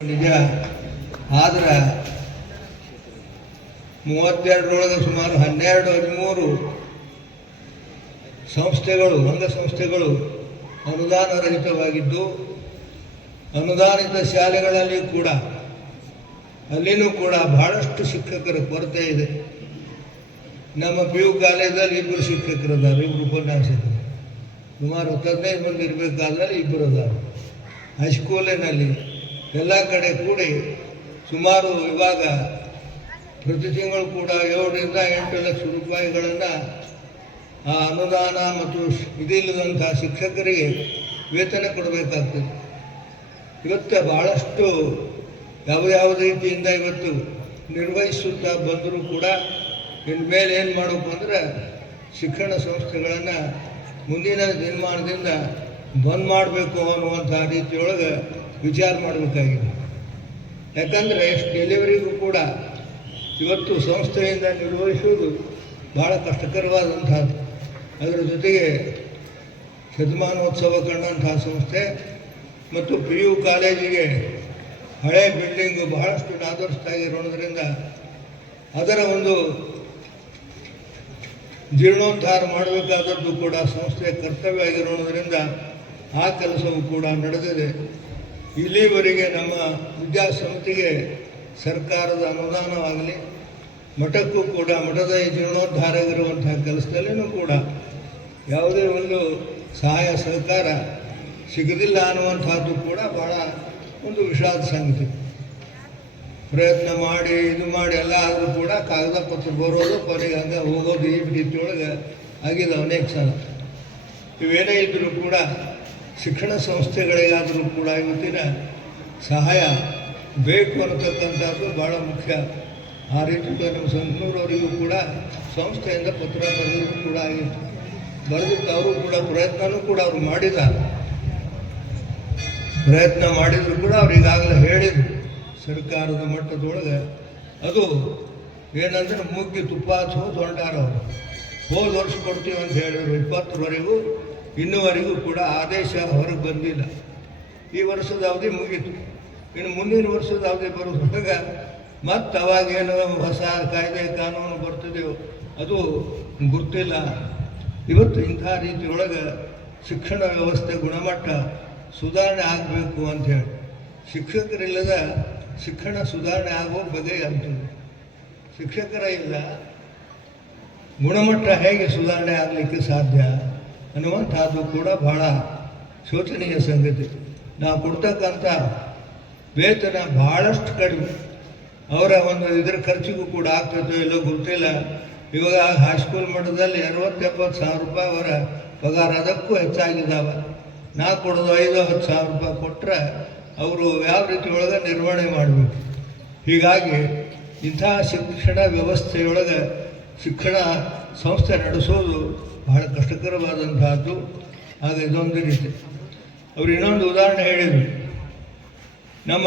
ನಿಜ ಆದ್ರೆ ಮೂವತ್ತೆರಡರೊಳಗೆ ಸುಮಾರು ಹನ್ನೆರಡು, ಹದಿಮೂರು ಸಂಸ್ಥೆಗಳು ಅಂಗಸಂಸ್ಥೆಗಳು ಅನುದಾನ ರಹಿತವಾಗಿದ್ದು ಅನುದಾನಿತ ಶಾಲೆಗಳಲ್ಲಿ ಕೂಡ, ಅಲ್ಲಿನೂ ಕೂಡ ಬಹಳಷ್ಟು ಶಿಕ್ಷಕರ ಕೊರತೆ ಇದೆ. ನಮ್ಮ ಪಿ ಯು ಕಾಲೇಜಲ್ಲಿ ಇಬ್ಬರು ಶಿಕ್ಷಕರು ಅದಾರೆ ಇಬ್ಬರು ಉಪನ್ಯಾಸಕರು. ಸುಮಾರು ಹದಿನೈದು ಮಂದಿ ಇರಬೇಕಾದ್ರೆ ಇಬ್ಬರು ಅದಾರೆ ಹೈಸ್ಕೂಲಿನಲ್ಲಿ ಎಲ್ಲ ಕಡೆ ಕೂಡಿ ಸುಮಾರು ಇವಾಗ ಪ್ರತಿ ತಿಂಗಳು ಕೂಡ ಏಳರಿಂದ ಎಂಟು ಲಕ್ಷ ರೂಪಾಯಿಗಳನ್ನು ಆ ಅನುದಾನ ಮತ್ತು ಇದಿಲ್ಲದಂಥ ಶಿಕ್ಷಕರಿಗೆ ವೇತನ ಕೊಡಬೇಕಾಗ್ತದೆ. ಇವತ್ತು ಬಹಳಷ್ಟು ಯಾವ ಯಾವ ರೀತಿಯಿಂದ ಇವತ್ತು ನಿರ್ವಹಿಸುತ್ತಾ ಬಂದರೂ ಕೂಡ ಇನ್ನು ಮೇಲೆ ಏನು ಮಾಡಬೇಕು ಅಂದರೆ ಶಿಕ್ಷಣ ಸಂಸ್ಥೆಗಳನ್ನು ಮುಂದಿನ ದಿನಮಾನದಿಂದ ಬಂದ್ ಮಾಡಬೇಕು ಅನ್ನುವಂಥ ರೀತಿಯೊಳಗೆ ವಿಚಾರ ಮಾಡಬೇಕಾಗಿದೆ. ಯಾಕಂದರೆ ಡೆಲಿವರಿಗೂ ಕೂಡ ಇವತ್ತು ಸಂಸ್ಥೆಯಿಂದ ನಿರ್ವಹಿಸುವುದು ಭಾಳ ಕಷ್ಟಕರವಾದಂಥದ್ದು. ಅದರ ಜೊತೆಗೆ ಶತಮಾನೋತ್ಸವ ಕಂಡಂತಹ ಸಂಸ್ಥೆ ಮತ್ತು ಪಿ ಯು ಕಾಲೇಜಿಗೆ ಹಳೆ ಬಿಲ್ಡಿಂಗು ಬಹಳಷ್ಟು ನಾದರ್ಸ್ತಾಗಿರೋದ್ರಿಂದ ಅದರ ಒಂದು ಜೀರ್ಣೋದ್ಧಾರ ಮಾಡಬೇಕಾದದ್ದು ಕೂಡ ಸಂಸ್ಥೆಯ ಕರ್ತವ್ಯ ಆಗಿರೋದ್ರಿಂದ ಆ ಕೆಲಸವೂ ಕೂಡ ನಡೆದಿದೆ. ಇಲ್ಲಿವರೆಗೆ ನಮ್ಮ ವಿದ್ಯಾಸಂಸ್ಥೆಗೆ ಸರ್ಕಾರದ ಅನುದಾನವಾಗಲಿ, ಮಠಕ್ಕೂ ಕೂಡ, ಮಠದ ಜೀರ್ಣೋದ್ಧಾರ ಆಗಿರುವಂತಹ ಕೆಲಸದಲ್ಲಿನೂ ಕೂಡ ಯಾವುದೇ ಒಂದು ಸಹಾಯ, ಸಹಕಾರ ಸಿಗದಿಲ್ಲ ಅನ್ನುವಂಥದ್ದು ಕೂಡ ಭಾಳ ಒಂದು ವಿಷಾದ ಸಂಗತಿ. ಪ್ರಯತ್ನ ಮಾಡಿ, ಇದು ಮಾಡಿ ಎಲ್ಲ ಆದರೂ ಕೂಡ ಕಾಗದ ಪತ್ರ ಬರೋದು, ಕೊನೆಗೆ ಹಂಗೆ ಹೋಗೋದು, ಈ ರೀತಿಯೊಳಗೆ ಆಗಿದೆ ಅನೇಕ ಸಲ. ಇವೇನೇ ಇದ್ದರೂ ಕೂಡ ಶಿಕ್ಷಣ ಸಂಸ್ಥೆಗಳಿಗಾದರೂ ಕೂಡ ಇವತ್ತಿನ ಸಹಾಯ ಬೇಕು ಅನ್ನತಕ್ಕಂಥದ್ದು ಭಾಳ ಮುಖ್ಯ. ಆ ರೀತಿ ನಮ್ಮ ಸಂಕನೂರವರಿಗೂ ಕೂಡ ಸಂಸ್ಥೆಯಿಂದ ಪತ್ರ ಬರೆದಿದ್ರು ಕೂಡ ಆಗಿತ್ತು ಬರೆದಿತ್ತು ಅವರು ಕೂಡ ಪ್ರಯತ್ನವೂ ಕೂಡ ಅವರು ಮಾಡಿದ ಪ್ರಯತ್ನ ಮಾಡಿದ್ರು ಕೂಡ ಅವ್ರು ಈಗಾಗಲೇ ಹೇಳಿದರು ಸರ್ಕಾರದ ಮಟ್ಟದೊಳಗೆ. ಅದು ಏನಂದ್ರೆ ಮುಗ್ಗಿ ತುಪ್ಪ ಹಚ್ಚೋದು ಹೊರಟಾರ ಅವರು. ಹೋದ ವರ್ಷ ಕೊಡ್ತೀವಿ ಅಂತ ಹೇಳಿದ್ರು ಇಪ್ಪತ್ತರವರೆಗೂ. ಇನ್ನುವರೆಗೂ ಕೂಡ ಆದೇಶ ಹೊರಗೆ ಬಂದಿಲ್ಲ. ಈ ವರ್ಷದ ಅವಧಿ ಮುಗೀತು. ಇನ್ನು ಮುಂದಿನ ವರ್ಷದ ಅವಧಿ ಬರುವಾಗ ಮತ್ತೆ ಅವಾಗೇನು ಹೊಸ ಕಾಯ್ದೆ ಕಾನೂನು ಬರ್ತಿದೆಯೋ ಅದು ಗೊತ್ತಿಲ್ಲ. ಇವತ್ತು ಇಂಥ ರೀತಿಯೊಳಗೆ ಶಿಕ್ಷಣ ವ್ಯವಸ್ಥೆ ಗುಣಮಟ್ಟ ಸುಧಾರಣೆ ಆಗಬೇಕು ಅಂಥೇಳಿ ಶಿಕ್ಷಕರಿಲ್ಲದ ಶಿಕ್ಷಣ ಸುಧಾರಣೆ ಆಗೋ ಬಗೆ ಅಂತ ಶಿಕ್ಷಕರ ಇಲ್ಲ, ಗುಣಮಟ್ಟ ಹೇಗೆ ಸುಧಾರಣೆ ಆಗಲಿಕ್ಕೆ ಸಾಧ್ಯ? ಅನ್ನುವಂಥದ್ದು ಕೂಡ ಬಹಳ ಶೋಚನೀಯ ಸಂಗತಿ. ನಾವು ಕೊಡ್ತಕ್ಕಂಥ ವೇತನ ಭಾಳಷ್ಟು ಕಡಿಮೆ. ಅವರ ಒಂದು ಇದರ ಖರ್ಚಿಗೂ ಕೂಡ ಆಗ್ತದೋ ಇಲ್ಲೋ ಗೊತ್ತಿಲ್ಲ. ಇವಾಗ ಹೈಸ್ಕೂಲ್ ಮಟ್ಟದಲ್ಲಿ ಅರವತ್ತೆಪ್ಪತ್ತು ಸಾವಿರ ರೂಪಾಯಿ ಅವರ ಪಗಾರ ಅದಕ್ಕೂ ಹೆಚ್ಚಾಗಿದ್ದಾವೆ ನಾ ಕೊಡೋದು ಐದು, ಹತ್ತು ಸಾವಿರ ರೂಪಾಯಿ ಕೊಟ್ಟರೆ ಅವರು ಯಾವ ರೀತಿ ಒಳಗೆ ನಿರ್ವಹಣೆ ಮಾಡಬೇಕು? ಹೀಗಾಗಿ ಇಂಥ ಶಿಕ್ಷಣ ವ್ಯವಸ್ಥೆಯೊಳಗೆ ಶಿಕ್ಷಣ ಸಂಸ್ಥೆ ನಡೆಸೋದು ಬಹಳ ಕಷ್ಟಕರವಾದಂತಹದ್ದು. ಆಗ ಇದೊಂದು ರೀತಿ. ಅವರು ಇನ್ನೊಂದು ಉದಾಹರಣೆ ಹೇಳಿದರು. ನಮ್ಮ